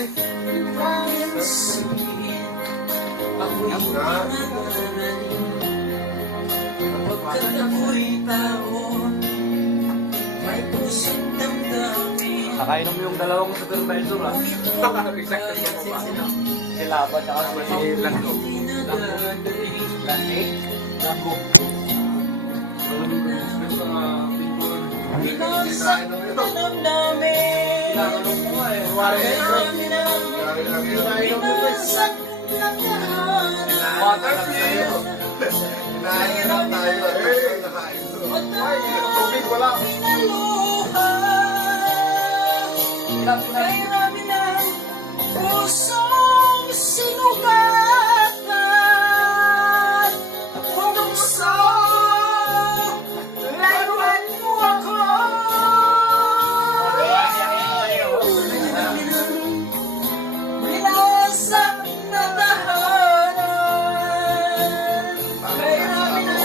eh. Ako'y pagkat ako'y tao, may pusong damdamin. Nakainom yung dalawang supervisor ah. Sila ba tsaka si Langgo? Langgo? Binasak na damdamin. Binasak na tahanan. Waterplay! Nainom tayo. Tubig wala. Pinaluha. Kay rami ng pusong sinugatan. Kung gusto, layuan mo ako. Binasak na tahanan. Kay rami ng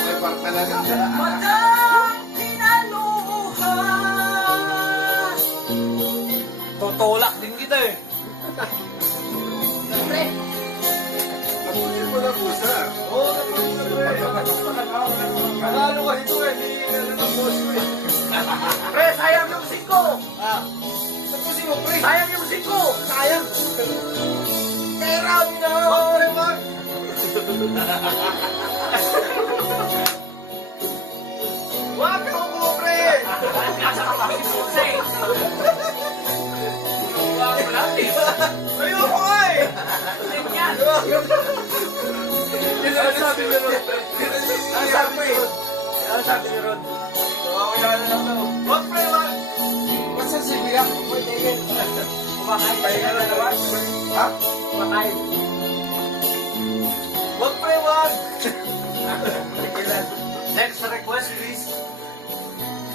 matang pinaluha. Tutulak din kita eh. Pre, Napunin mo na po, sir. Oo, napunin na pre. Kalalo ka dito eh. Hindi na ng boss ko eh. Pre, sayang yung 5. Tapusin mo, pre. Sayang yung 5. Sayang. Kaya rami na. Pre, Mark. Wag ka mo, pre. Ayoko nga eh. Yun ang sabi ni Ron. Ang sabi ni Ron. Kaya na lang daw. Wag pre, wag. Masa si Biyak? Kumakain. Pahinga na naman. Ha? Kumakain. Wag pre, wag.